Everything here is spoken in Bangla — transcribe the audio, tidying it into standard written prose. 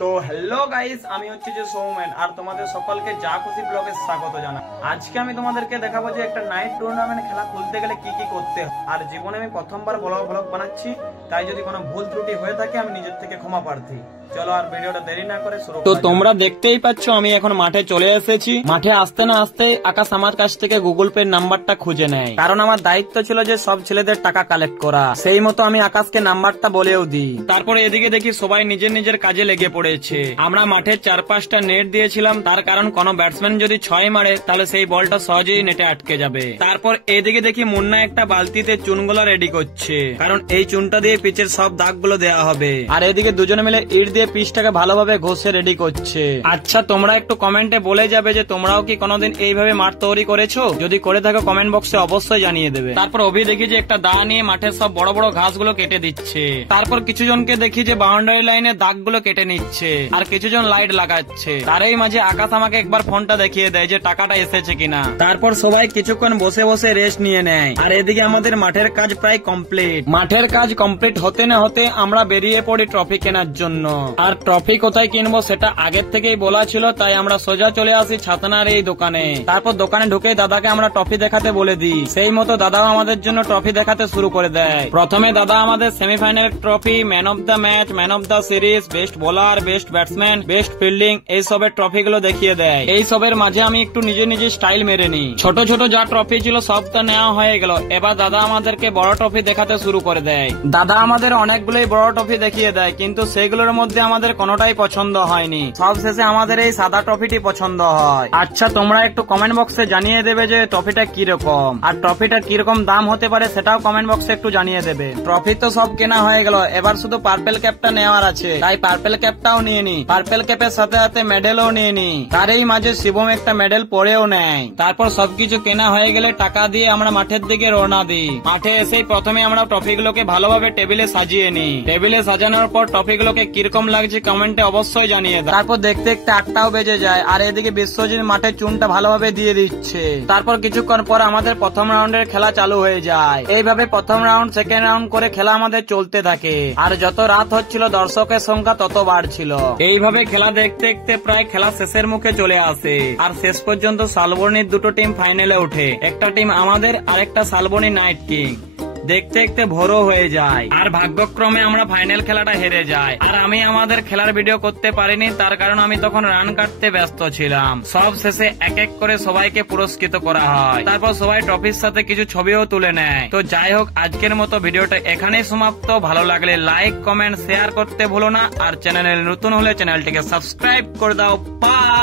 তো হ্যালো গাইস, আমি হচ্ছে যে সৌমেন আর তোমাদের সকলকে যা খুশি ব্লগে স্বাগত জানাই। আজকে আমি তোমাদেরকে দেখাবো যে একটা নাইট টুর্নামেন্ট খেলা খুলতে গেলে কি কি করতে হয়। আর জীবনে আমি প্রথমবার ব্লগ বানাচ্ছি, তাই যদি কোনো ভুল ত্রুটি হয়ে থাকে আমি নিজের থেকে ক্ষমা প্রার্থী। চলো আর ভিডিওটা দেরি না করে শুরু। তো তোমরা দেখতেই পাচ্ছ আমি এখন মাঠে চলে এসেছি। মাঠে আসতে না আসতে আকাশ আমার কাছ থেকে গুগল পে নাম্বারটা খুঁজে নেয়, কারণ আমার দায়িত্ব ছিল যে সব ছেলেদের টাকা কালেক্ট করা। সেই মতো আমি আকাশকে নাম্বারটা বলেও দিই। তারপরে এদিকে দেখি সবাই নিজের নিজের কাজে লেগে পড়েছে। আমরা মাঠের 4-5টা নেট দিয়েছিলাম, তার কারণ কোন ব্যাটসম্যান যদি 6 মারে তাহলে সেই বলটা সহজেই নেটে আটকে যাবে। তারপর এদিকে দেখি মুন্না একটা বালতিতে চুনগুলো রেডি করছে, কারণ এই চুনটা দিয়ে পিচের সব দাগগুলো দেওয়া হবে। আর এদিকে দুজনে মিলে ইট দিয়ে পিচটাকে ভালোভাবে ঘষে রেডি করছে। আচ্ছা, তোমরা একটু কমেন্টে বলে যাবে যে তোমরাও কি কোনোদিন এইভাবে মাঠ তৈরি করেছো? যদি করে থাকো কমেন্ট বক্সে অবশ্যই জানিয়ে দেবে। তারপর অভি দেখি যে একটা দা নিয়ে মাঠের সব বড় বড় ঘাসগুলো কেটে দিচ্ছে। তারপর কিছু জনকে দেখি যে বাউন্ডারি লাইনে দাগগুলো কেটে নিচ্ছে, আর কিছুজন লাইট লাগাচ্ছে। তারই মাঝে আকাশ আমাকে একবার ফোনটা দেখিয়ে দেয় যে টাকাটা এসেছে কিনা। তারপর সবাই কিছুক্ষণ বসে বসে রেস্ট নিয়ে নেয়। আর এদিকে আমাদের মাঠের কাজ প্রায় কমপ্লিট। মাঠের কাজ কমপ্লিট হতে না হতে আমরা বেরিয়ে পড়ি ট্রফি কেনার জন্য। আর ট্রফি কোথায় কিনবো সেটা আগের থেকেই বলা ছিল, তাই আমরা সোজা চলে আসি ছাতনার এই দোকানে। তারপর দোকানে ঢুকে দাদাকে আমরা ট্রফি দেখাতে বলে দিই। সেই মতো দাদাও আমাদের জন্য ট্রফি দেখাতে শুরু করে দেয়। প্রথমে দাদা আমাদের semifinal trophy, man of the match, man of the series, best bowler, best batsman, best fielding এই সবের ট্রফি গুলো দেখিয়ে দেয়। এই সবের মাঝে আমি একটু নিজে নিজে স্টাইল মেরে নি। ছোট ছোট যা ট্রফি ছিল সব তো নেওয়া হয়ে গেল। এবার দাদা আমাদেরকে বড় ট্রফি দেখাতে শুরু করে দেয়। দাদা আমাদের অনেকগুলোই বড় ট্রফি দেখিয়ে দেয়, কিন্তু সেগুলোর মধ্যে আমাদের কোনোটাই পছন্দ হয়নি। সব শেষে আমাদের এই সাদা ট্রফিটি পছন্দ হয়। আচ্ছা, তোমরা একটু কমেন্ট বক্সে জানিয়ে দেবে যে ট্রফিটা কিরকম, আর ট্রফিটার কিরকম দাম হতে পারে সেটাও কমেন্ট বক্সে একটু জানিয়ে দেবে। ট্রফি তো সব কেনা হয়ে গেল, এবার শুধু পার্পেল ক্যাপটা নেওয়ার আছে, তাই পার্পেল ক্যাপটাও নিয়ে নি। পার্পেল ক্যাপের সাথে সাথে মেডেলও নিয়ে নি। তার এই মাঝে শিবম একটা মেডেল পরেও নেয়। তারপর সবকিছু কেনা হয়ে গেলে টাকা দিয়ে আমরা মাঠের দিকে রওনা দিই। মাঠে এসেই প্রথমে আমরা ট্রফিগুলোকে ভালোভাবে টেবিলে সাজিয়ে নি। টেবিলে সাজানোর পর ট্রফিগুলোকে কিরকম লাগছে কমেন্টে অবশ্যই জানিয়ে দাও। তারপর দেখতে দেখতে 8টাও বেজে যায়, আর এদিকে বিশ্বজিৎ মাঠে চুনটা ভালোভাবে দিয়ে দিচ্ছে। তারপর কিছুক্ষণ পর আমাদের প্রথম রাউন্ডের খেলা চালু হয়ে যায়। এইভাবে প্রথম রাউন্ড, সেকেন্ড রাউন্ড করে খেলা আমাদের চলতে থাকে। আর যত রাত হচ্ছিল দর্শকের সংখ্যা তত বাড়ছিল। এইভাবে খেলা দেখতে দেখতে প্রায় খেলা শেষের মুখে চলে আসে। আর শেষ পর্যন্ত শালবনির দুটো টিম ফাইনালে ওঠে, একটা টিম আমাদের আর একটা শালবনি নাইট কিং। দেখতে দেখতে ভোরও হয়ে যায়, আর ভাগ্যক্রমে আমরা ফাইনাল খেলাটা হেরে যাই। আর আমি আমাদের খেলার ভিডিও করতে পারিনি, তার কারণ আমি তখন রান কাটতে ব্যস্ত ছিলাম। সব শেষে এক এক করে সবাইকে পুরস্কৃত করা হয়। তারপর সবাই ট্রফির সাথে কিছু ছবিও তুলে নেয়। তো যাই হোক, আজকের মতো ভিডিওটা এখানেই সমাপ্ত। ভালো লাগলে লাইক, কমেন্ট, শেয়ার করতে ভুলো না। আর চ্যানেলে নতুন হলে চ্যানেলটিকে সাবস্ক্রাইব করে দাও। বাই।